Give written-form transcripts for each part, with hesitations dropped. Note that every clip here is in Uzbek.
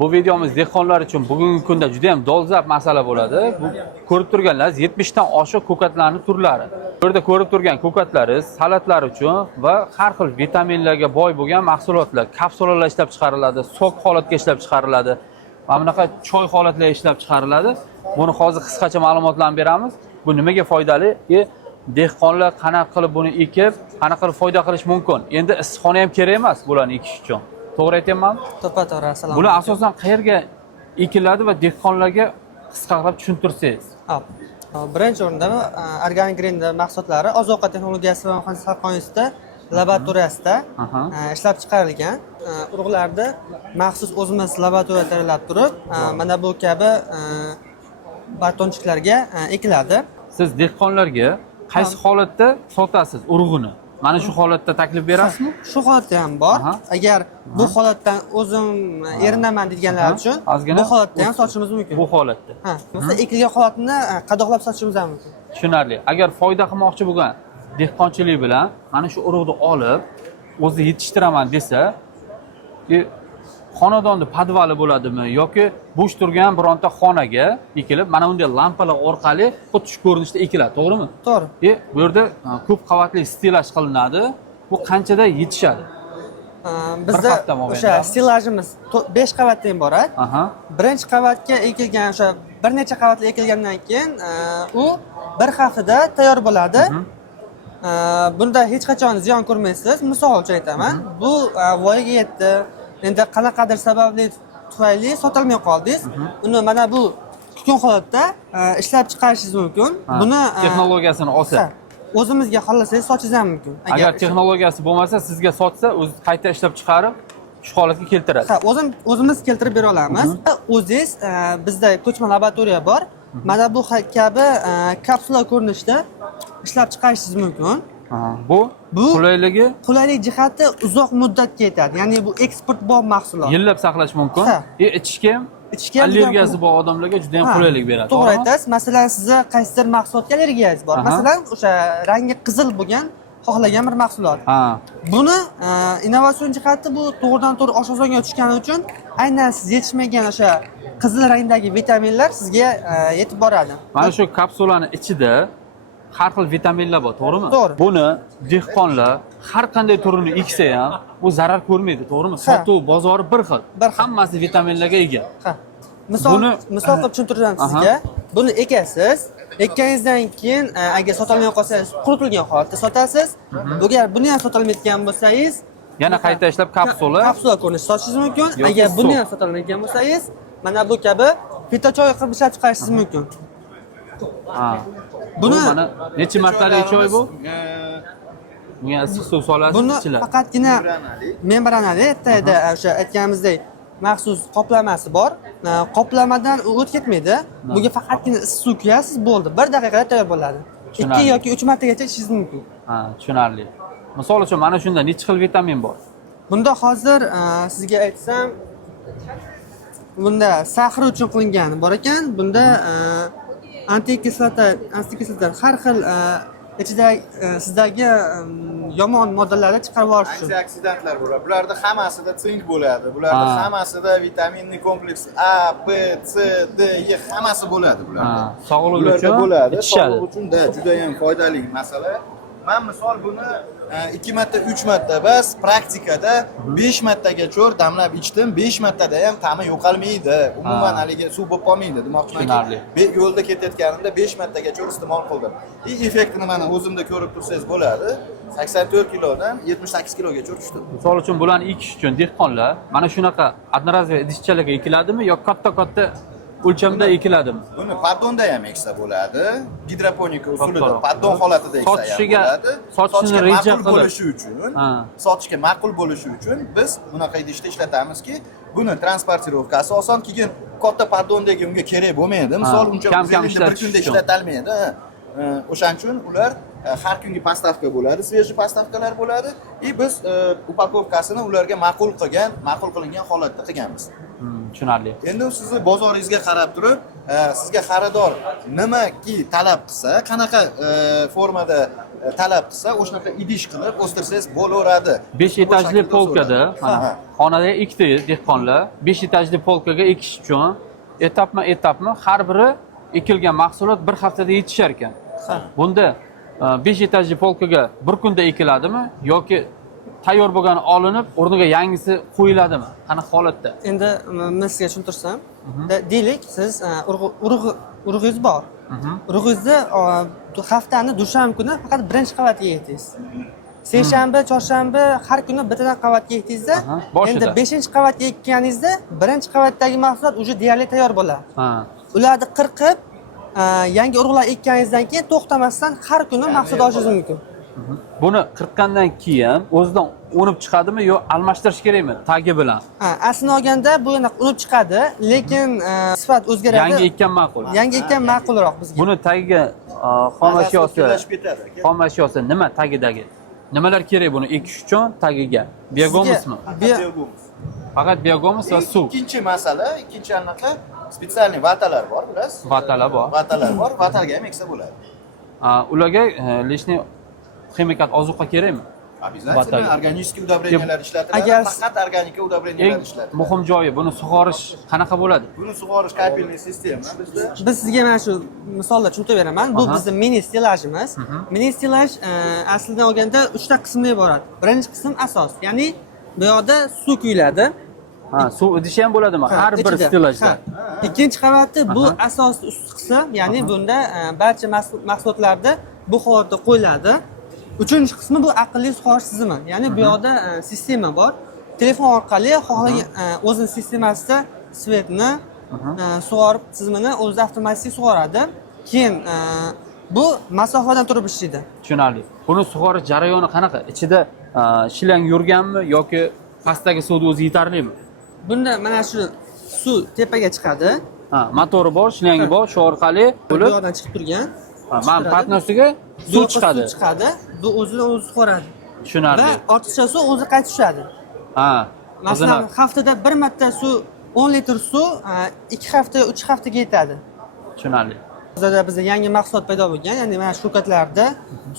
Bu videomiz dehqonlar uchun bugungi kunda juda ham dolzarb masala bo'ladi. Bu ko'rib turganlaringiz 70 dan oshiq ko'katlarning turlari. Bu yerda ko'rib turgan ko'katlaringiz salatlar uchun va har xil vitaminlarga boy bo'lgan mahsulotlar, kapsulalar ishlab chiqariladi, sok holatga ishlab chiqariladi. Mana bunaqa choy holatlarga ishlab chiqariladi. Buni hozir qisqacha ma'lumotlarni beramiz. Bu nimaga foydali? Dehqonlar qanaqa qilib buni ekib, qanaqa qilib foyda qilish mumkin? Endi issiqxona ham kerak emas bularni ekish uchun. To'g'ri aytyapmanmi? To'g'ri, assalomu Bular asosan qayerga ekiladi va dehqonlarga qisqartirib tushuntirsangiz. Birinchi o'rinda organik grind mahsulotlari oziq-ovqat texnologiyasi va saqlanishda laboratoriyasida ishlab chiqarilgan urug'larda maxsus o'zimiz laboratoriya tayyorlab turib, mana bu kabi batonchiklarga ekiladi. Siz dehqonlarga qaysi holatda sotasiz urug'ini? Mana shu holatda taklif berasizmi? Shu holatda ham bor. Agar bu holatdan o'zim erinaman deganlar uchun bu holatda ham sotishimiz mumkin. Bu holatda. Masalan, ekilgan holatni qadoqlab sotishimiz ham mumkin. Tushunarli. Agar foyda qilmoqchi bo'lgan dehqonchilik bilan mana shu urug'ni olib, o'zi yetishtiraman desa, xonadonda podvali bo'ladimi yoki bo'sh turgan bironta xonaga ekilib, mana bunday lampalar orqali xuddi shu ko'rinishda ekiladi, to'g'rimi? To'g'ri. Bu yerda ko'p qavatli stilaj qilinadi. Bu qanchada yetishadi? Bizda o'sha stilajimiz 5 qavatdan iborat. Birinchi qavatga ekilgan o'sha bir necha qavatli ekilgandan keyin u bir haftada tayyor bo'ladi. Bunda hech qachon ziyon ko'rmaysiz. Misol uchun aytaman, bu voyaga yetdi. Endi qanaqadir sababli tufayli sotolmay qoldingiz. Uni mana bu kutgan holatda ishlab chiqarishingiz mumkin. Buni texnologiyasini olsa, o'zimizga xohlasangiz sotishingiz ham mumkin. Agar texnologiyasi bo'lmasa, sizga sotsa, o'zi qayta ishlab chiqarib shu holatga keltiradi. O'zimiz keltirib bera olamiz. O'zingiz bizda ko'chma laboratoriya bor. Mana bu kabi kapsula ko'rinishda ishlab chiqarishingiz mumkin. Bu qulaylik jihati uzoq muddatga yetadi. Ya'ni bu eksportbop mahsulot. Yillab saqlash mumkin. Ichishga ham allergiyasi bor odamlarga juda ham qulaylik beradi. To'g'ri aytasiz. Masalan, sizga qaysidir mahsulotga allergiyangiz bor. Masalan, o'sha rangi qizil bo'lgan xohlagan bir mahsulot. Buni innovatsion jihati bu to'g'ridan-to'g'ri oshqozonga tushgani uchun aynan siz yetishmagan o'sha qizil rangdagi vitaminlar sizga yetib boradi. Mana shu kapsulani ichida har xil vitaminlar bor, to'g'rimi? To'g'ri. Buni dehqonlar har qanday turini eksa ham, u zarar ko'rmaydi, to'g'rimi? Sotuv bozori bir xil. Hammasi vitaminlarga ega. Misol qilib tushuntiraman sizga. Buni ekasiz. Ekkaningizdan keyin agar sotolmay qolsangiz, quritilgan holatda sotasiz. Agar buni ham sotolmayotgan bo'lsangiz, yana qayta ishlab kapsula ko'rinishda sotishingiz mumkin. Agar buni ham sotolmayotgan bo'lsangiz, mana bu kabi fitochoy qilib ishlab chiqarishingiz mumkin. Buni mana necha martalik choy bu? Bunga issiq suv solasiz, buni ichiladi. Faqatgina membranali, tayda o'sha aytganimizdek maxsus qoplamasi bor. Qoplamadan u o'tib ketmaydi. Bunga faqatgina issiq suv quyasiz, bo'ldi. 1 daqiqada tayyor bo'ladi. 2 yoki 3 martagacha ichishingiz mumkin. Tushunarli. Misol uchun mana shunda necha xil vitamin bor? Bunda hozir sizga aytsam, bunda sahr uchun qilingan bor ekan. Bunda antikislota har xil ichidagi sizdagi yomon moddalarni chiqarib olish uchun. Antioksidantlar bo'ladi. Bularda hammasida sink bo'ladi. Bularda hammasida vitaminli kompleks A, B, C, D, E hammasi bo'ladi bularda. Sog'liq uchun bo'ladi. Sog'liq uchun juda ham foydali masala. Men misol buni 2 marta, 3 marta bas praktikada 5 martagacha damlab ichdim. 5 martada ham ta'mi yo'qolmaydi. Umuman haligi suv bo'lib qolmaydi. Demoqchimanki, yo'lda ketayotganimda 5 martagacha iste'mol qildim. Effektini mana o'zimda ko'rib tursangiz bo'ladi. 84 kilodan 78 kilogacha tushdi. Misol uchun bularni ekish uchun dehqonlar mana shunaqa одноразовый idishchalarga ekiladimi yo katta o'lchamda ekiladimi? Buni paddonda ham eksa bo'ladi. Gidroponika usulida paddon holatida eksa ham bo'ladi. Sotishni reja sotishga ma'qul bo'lishi uchun biz bunaqa idishda ishlatamizki, buni transportirovkasi oson, keyin katta paddondagi unga kerak bo'lmaydi. Misol uncha bir kunda ishlatilmaydi. O'shaning uchun ular har kungi postavka bo'ladi, sveji postavkalar bo'ladi. Biz upakovkasini ularga ma'qul qilingan holatda qilganmiz. Tushunarli. Endi sizni bozoringizga qarab turib, sizga xaridor nimaki talab qilsa, qanaqa formada talab qilsa, o'shanaqa idish qilib o'stirsangiz bo'laveradi. 5 etajli polkada, mana xonada ikkita dehqonlar 5 etajli polkaga ekish uchun etapma har biri ekilgan mahsulot bir haftada yetishar ekan. Bunda 5 etajli polkaga bir kunda ekiladimi yoki tayyor bo'lgani olinib, o'rniga yangisi qo'yiladimi? Qanaqa holatda? Endi men sizga tushuntirsam, deylik, siz urug'ingiz bor. Urug'ingizni haftani dushanba kuni faqat birinchi qavatga ekdingiz. Seshanba, chorshanba har kuni bittadan qavatga ekdingizda, endi 5-qavatga ekkaningizda birinchi qavatdagi mahsulot уже deyarli tayyor bo'ladi. Ularni qirqib, yangi urug'lar ekkaningizdan keyin to'xtamasdan har kuni mahsulot olishingiz mumkin. Buni qirqqandan keyin o'zidan unib chiqadimi yo almashtirish kerakmi tagi bilan? Aslini olganda bu yana unib chiqadi, lekin sifat o'zgaradi. Yangi ekkan ma'qul. Yangi ekkan ma'qulroq bizga. Buni tagiga xom ashyosi nima tagidagi? Nimalar kerak buni ekish uchun tagiga? Biogomusmi? Faqat biogomus va suv. Ikkinchi masala, ikkinchi anaqa spetsialniy vatalar bor, bilasiz? Vatalar bor. Vatalga ham eksa bo'ladi. Ularga lishniy ximikat ozuqa kerakmi? Обязательно organik удобрениyalar ishlatiladi. Faqat organik udobreniylar ishlatiladi. Muhim joyi buni sug'orish qanaqa bo'ladi? Buni sug'orish kapelniy sistema bizda. Biz sizga mana shu misolda tushuntirib beraman. Bu bizning mini stilajimiz. Mini stilaj aslida olganda 3 ta qismdan iborat. Birinchi qism asos, ya'ni bu yoqda suv quyiladi. Suv idishi ham bo'ladimi? Har bir stilajda. Ikkinchi qavati bu asosli ustki qism, ya'ni bunda barcha mahsulotlarda bu holatda qo'yiladi. Uchinchi qismi bu aqlli sug'orish tizimi. Ya'ni bu yoqda sistema bor. Telefon orqali xohlagan o'zining sistemasida svetni sug'orib tizimini o'zi avtomatik sug'oradi. Keyin bu masofadan turib ishlaydi. Tushunarli. Buni sug'orish jarayoni qanaqa? Ichida shilang yurganmi yoki pastdagi suvni o'zi yetarlimi? Bunda mana shu suv tepaga chiqadi. Motori bor, shlangi bor, shu orqali bu yoqdan chiqib turgan. Mana patni ustiga suv chiqadi. Bu o'zini o'zi sug'oradi. Tushunarli. Va ortiqcha suv o'zi qaytib tushadi. Masalan, haftada bir marta suv 10 litr suv 2 hafta, 3 haftaga yetadi. Tushunarli. Hozirda bizda yangi mahsulot paydo bo'lgan, ya'ni mana shu ko'katlarda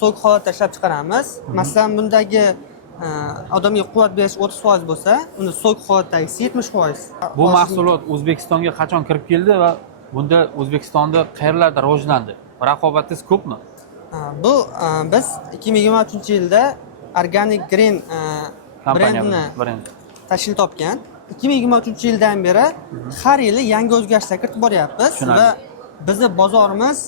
so'k holatda ishlab chiqaramiz. Masalan, bundagi odamga quvvat berish 30% bo'lsa, uni so'k holatdagisi 70%. Bu mahsulot O'zbekistonga qachon kirib keldi va bunda O'zbekistonda qayerlarda rivojlandi? Raqobatingiz ko'pmi? Bu biz 2023-yilda Organic Green brendini tashkil topgan. 2023-yildan beri har yili yangi o'zgarishlar kiritib boryapmiz va bizning bozorimiz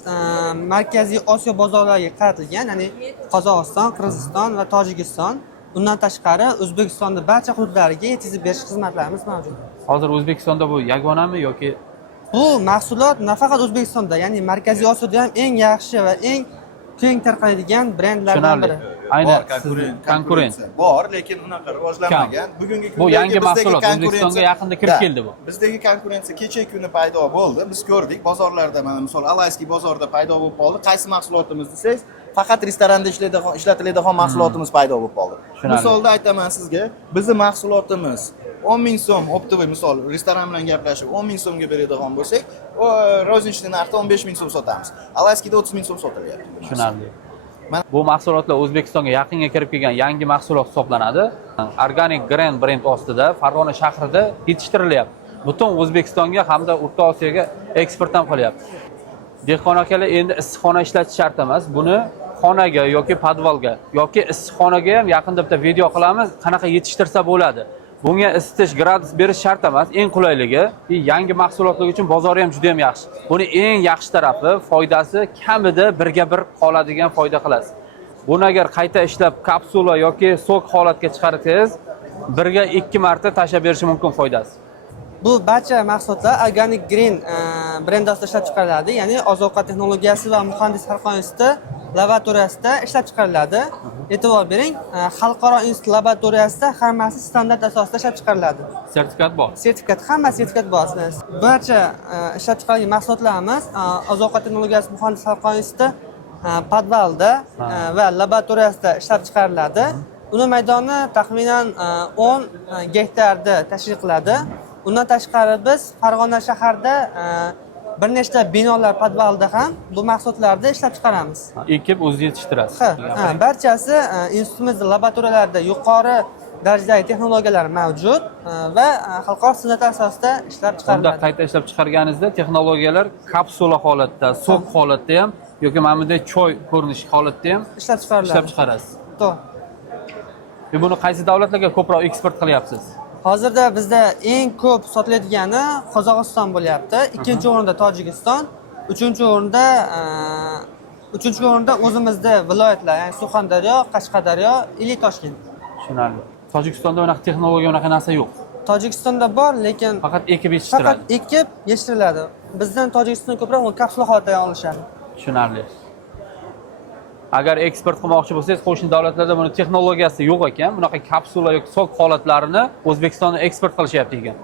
Markaziy Osiyo bozorlariga qaratilgan, ya'ni Qozog'iston, Qirg'iziston va Tojikiston. Undan tashqari O'zbekistonning barcha hududlariga yetkazib berish xizmatlarimiz mavjud. Hozir O'zbekistonda bu yagonami yoki bu mahsulot nafaqat O'zbekistonda, ya'ni Markaziy Osiyoda ham eng yaxshi va eng keng tarqaladigan brendlardan biri. Aynan konkurent bor, lekin unaqa rivojlanmagan. Bugungi kunda bu yangi mahsulot O'zbekistonga yaqinda kirib keldi bu. Bizdagi konkurensiya kecha kuni paydo bo'ldi. Biz ko'rdik, bozorlarda, mana misol Alayski bozorida paydo bo'lib qoldi. Qaysi mahsulotimiz desangiz, faqat restoranda ishlatiladigan mahsulotimiz paydo bo'lib qoldi. Misolda aytaman sizga, bizning mahsulotimiz 10 ming so'm optivoy, misol restoran bilan gaplashib 10 ming so'mga beradigan bo'lsak, roznичный narxda 15 ming so'm sotamiz. Alayskida 30 ming so'm sotilyapti. Tushunarli. Bu mahsulotlar O'zbekistonga yaqinga kirib kelgan yangi mahsulot hisoblanadi. Organic Green brend ostida Farg'ona shahrida yetishtirilyapti. Butun O'zbekistonga hamda O'rta Osiyoga eksport ham qilyapti. Dehqon akalar endi issiqxona ishlatish shart emas. Buni xonaga yoki podvalga yoki issiqxonaga ham yaqinda bitta video qilamiz, qanaqa yetishtirsa bo'ladi. Bunga isitish, gradus berish shart emas. Eng qulayligi yangi mahsulotlar uchun bozori ham juda ham yaxshi. Buni eng yaxshi tarafi, foydasi kamida birga bir qoladigan foyda qilasiz. Buni agar qayta ishlab kapsula yoki sok holatga chiqarsangiz, birga 2 marta tashlab berishi mumkin foydasi. Bu barcha mahsulotlar Organic Green brendi ostida ishlab chiqariladi, ya'ni oziq-ovqat texnologiyasi va muhandislik xalqaro instituti laboratoriyasida ishlab chiqariladi. E'tibor bering, xalqaro institut laboratoriyasida hammasi standart asosida ishlab chiqariladi. Sertifikat bor. Hamma sertifikat bor. Barcha ishlab chiqarilgan mahsulotlarimiz oziq-ovqat texnologiyasi muhandislik xalqaro instituti podvalda va laboratoriyasida ishlab chiqariladi. Uni maydoni taxminan 10 gektarda tashkil qiladi. Undan tashqari biz Farg'ona shahrida bir nechta binolar podvalida ham bu mahsulotlarni ishlab chiqaramiz. Ekib o'zingiz yetishtirasiz. Ha, barchasi institutimizning laboratoriyalarida yuqori darajadagi texnologiyalar mavjud va xalqaro standart asosida ishlab Unda chiqariladi. qayta ishlab chiqarganingizda texnologiyalar kapsula holatda, sok holatda ham yoki mana bunday choy ko'rinishi holatda ham Ishlab chiqariladi. ishlab chiqarasiz. To'g'ri. Buni qaysi davlatlarga ko'proq eksport qilyapsiz? Hozirda bizda eng ko'p sotilayotgani Qozog'iston bo'lyapti, ikkinchi o'rinda Tojikiston, uchinchi o'rinda o'zimizda viloyatlar, ya'ni Surxondaryo, Qashqadaryo, Ili Toshkent. Tushunarli. Tojikistonda unaqa texnologiya, unaqa narsa yo'q. Tojikistonda bor, lekin Faqat ekib faqat yetishtiradi. ekib yetishtiriladi. Bizdan Tojikiston ko'proq uni kapsula holatda olishadi. Tushunarli. Agar eksport qilmoqchi bo'lsangiz, qo'shni davlatlarda buni texnologiyasi yo'q ekan, bunaqa kapsula yoki sok holatlarini O'zbekistonga eksport qilishyapti ekan.